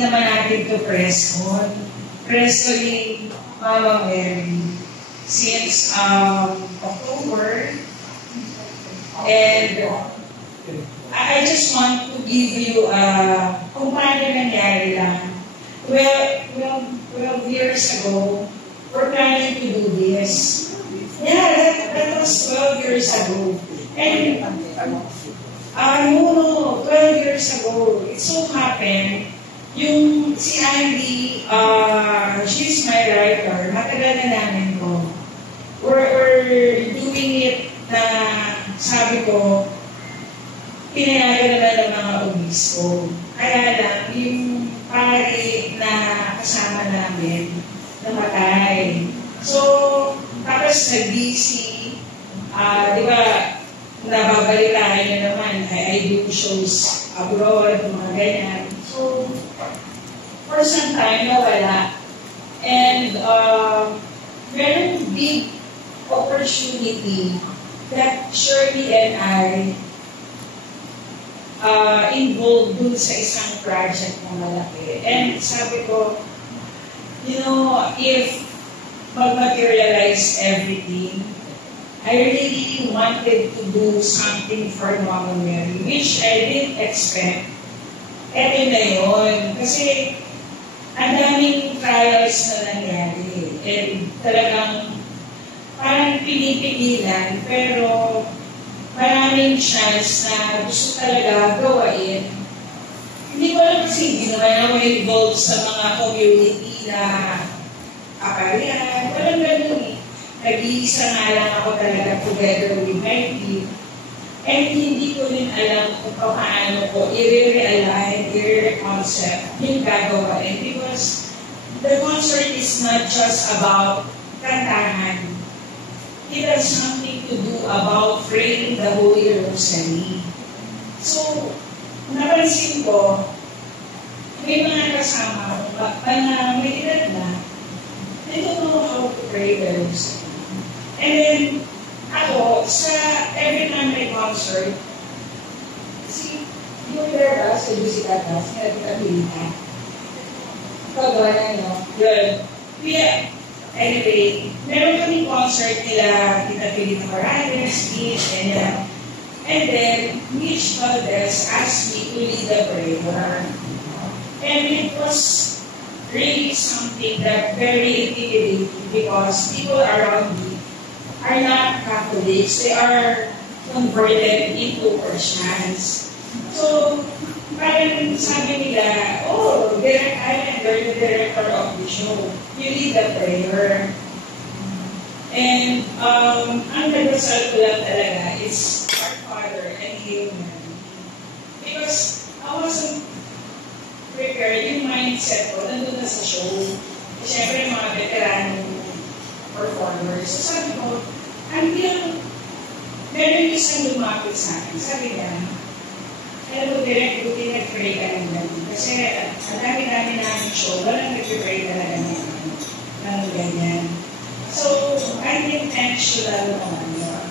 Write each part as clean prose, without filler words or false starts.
naman natin to press on. Press on ni Mama Mary since October. And I just want to give you kung paano nangyari lang. 12 years ago, we're planning to do this. Yeah, that was 12 years ago. And, 12 years ago, it so happened, yung si Andy, she's my writer, matagal na namin ko. We're doing it na, sabi ko, pinayagan naman ng mga obispo. Kaya lang, yung pari na kasama namin, namatay. So, tapos nag-busy, di ba, nababalitaan nyo naman, I do shows abroad, mga ganyan. So, for some time, nawala. And, very big opportunity that Shirley and I involved dun sa isang project na malaki. And sabi ko, you know, if mag-materialize everything, I really wanted to do something for Mama Mary, which I didn't expect. Eto na yun. Kasi, ang daming trials na nangyari. And talagang, parang pinipigilan, pero maraming chance na gusto talaga gawain. Hindi ko lang kasi hindi naman ako involved sa mga community na kaparihan. Walang ganun eh. Nag-iisa nga lang ako talaga together with my team. And hindi ko rin alam kung paano ko i-realign, i-concept yung gagawain. Because the concert is not just about kantahan. It has something to do about praying the Holy Rosary. So, napansin ko, may mga kasama ko, na may edad na, they don't know how to pray the Rosary. And then, ako, sa every time may concert, yung there ba, sa Jessica Das, nga kita-pilita. Pagawa na, no? Yun. Yeah. Anyway, meron kaming concert nila, Tita Pilita Morales, Mitch, and then Mitch Valdez asked me to lead the prayer. And it was really something that very intimidating because people around me are not Catholics. They are converted into Christians. So, parang sabi nila, oh, Derek Islander, the director of the show, you lead the prayer. And ang nagdasal ko lang talaga is our Father and Hail Mary. Because I wasn't prepared, yung mindset ko, nandun na sa show. Siyempre, mga veteran performers. So sabi ko, meron isang lumapit sa akin. Sabi niya, alam mo, direct, buti nag-pray ka ng ganun. Kasi ang dami-dami namin show, walang nag-pray talaga ng ganyan. So, I'm intentional naman yun.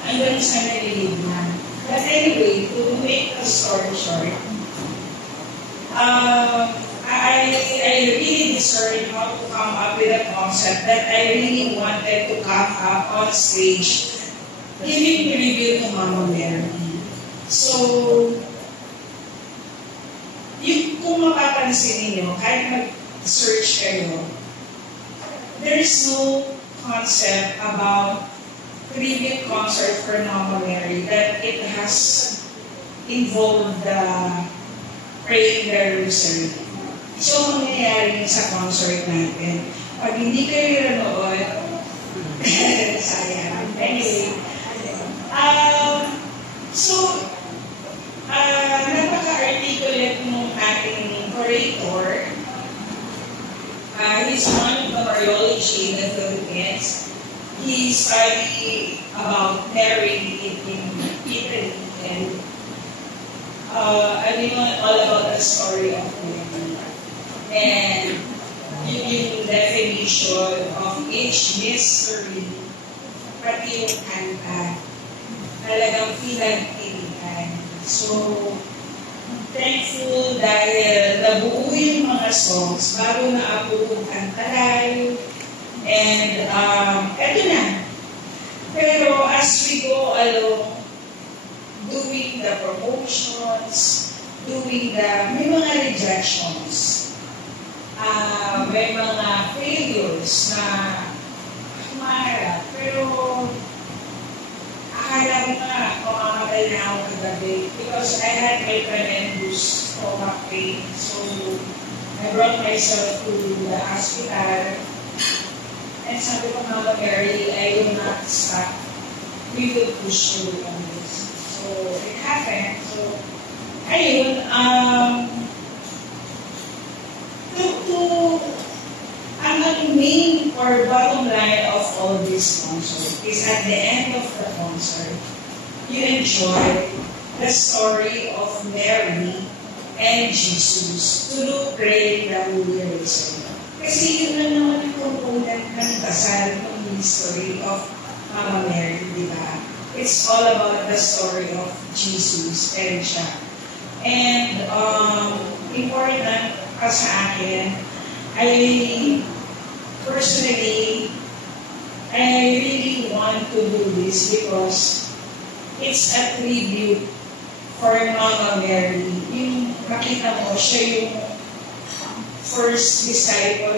Hanggang sa nalilid na. But anyway, to make the story short, I really discerned how to come up with a concept that I really wanted to come up on stage, giving the review to Mama Mary. So, kung mapapansin ninyo, kahit mag-search kayo, there's no concept about tribute concert for Mama Mary that it has involved the praying the Rosary. So, mangyayari sa concert natin. Pag hindi kayo nanood, sayang. Anyway, napaka-articulate nung ating curator. He's one of the Mariology in the Philippines. He studied about Mary in Italy and I know all about the story of Mary. And yung definition of each mystery, pati yung kanta, talagang pinagpilihan. So, thankful dahil nabuo yung mga songs bago na-upload ang kanta live. And eto na. Pero as we go along, doing the promotions, may mga rejections, may mga failures na humarap. Pero akala ko nga mamamatay na ako kagabi because I had my tremendous stomach pain. So I brought myself to the hospital. And sabi ko, Mama Mary, I will not stop. We will push through on this. So, it happened. So, ayun, ang main or bottom line of all this concert is at the end of the concert, you enjoy the story of Mary and Jesus to look great the Holy Rosary. Kasi yun na naman yung component ng kasal ng history of Mama Mary, di ba? It's all about the story of Jesus and siya. And important pa sa akin, personally, I really want to do this because it's a tribute for Mama Mary. Yung makita mo, siya yung first disciple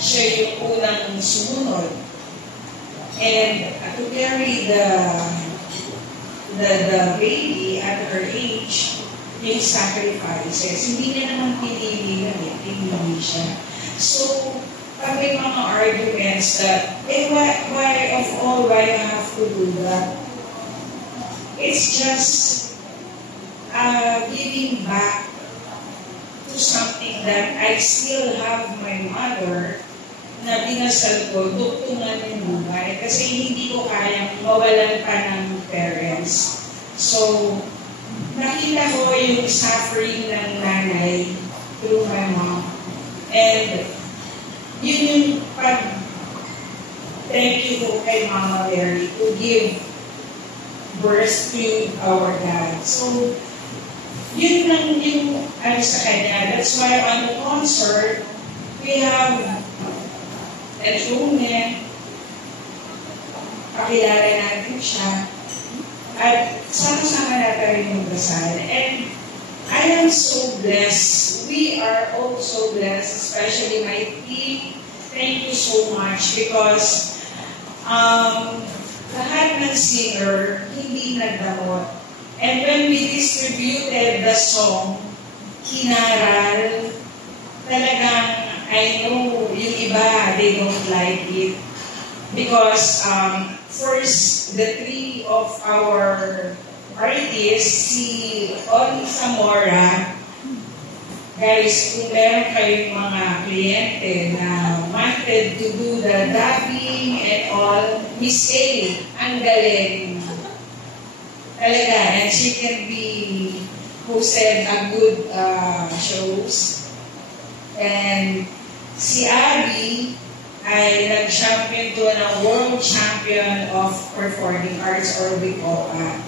Siya yung unang sumunod. And to carry the baby at her age, yung sacrifices, hindi niya naman pinili siya. So, pag may mga arguments that, why I have to do that? It's just giving back to something that I still have my mother na dinasal ko, dugtungan yung buhay. Kasi hindi ko kayang mawalan pa ng parents. So, nakita ko yung suffering ng nanay through my mom. And yun yung thank you ko kay Mama Mary to give birth to our dad. So, yun lang yung sa kanya. That's why on the concert, we have enthronement, pakilala natin siya, at sama-sama natin rin yung dasal. And I am so blessed. We are all so blessed, especially my team. Thank you so much because lahat ng singer hindi nagdamot. And when we distributed the song, Kinaral, talagang I know yung iba, they don't like it. Because first, the three of our artists, si Oli Zamora, guys, kung meron kayong mga kliyente na wanted to do the dubbing and all, Miss A, ang galing. Talaga, and she can be hosted a good shows. And si Abby ay nag-champion to ng World Champion of Performing Arts or WIPOA.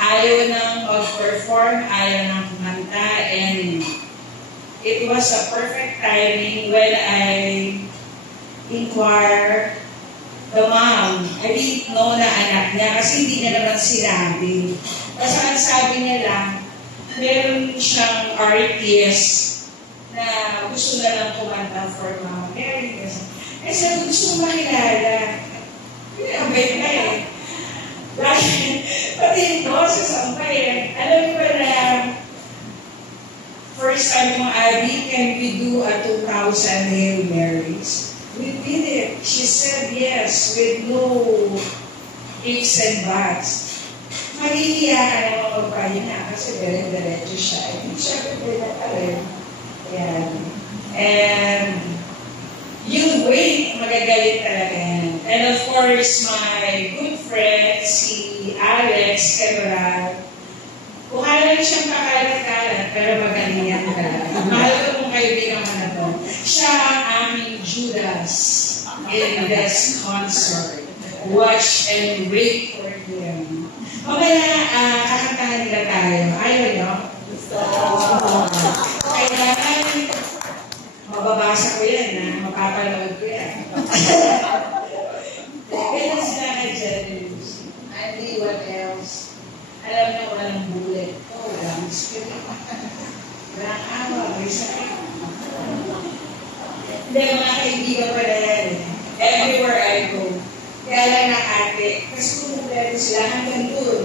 Ayaw nang mag-perform, ayaw nang kumanta, and it was a perfect timing when I inquire the mom. I didn't know na anak niya kasi hindi niya naman sinabi. Kasi ang sabi niya lang, meron siyang artist na gusto na lang kumanta for Mama Mary. Eh, sabi, gusto mo makilala. Hindi, ang bait na eh. Pati ito, sasampay eh. Alam mo ba na first time mo, Abby, can we do a 2,000 Hail Marys? We did it. She said yes, with no ifs and buts. Mahihiya ka naman magpahina kasi diretso siya. Hindi siya pwede pa rin. Yan. And yung wait, magagalit talaga yan. And of course, my good friend, si Alex Cabral, mukha lang siyang kakalat-kalat, pero magaling yan talaga. Mahal ko kung kaibigan mo na to. Siya ang aming Judas in this concert. Watch and wait for him. Mamaya, kakantahan nila tayo. Ayaw nyo? Gusto. sa akin. Hindi, mga kaibigan ko na yan eh. Everywhere I go. Kaya lang nakate. Kasi kung sila hanggang doon.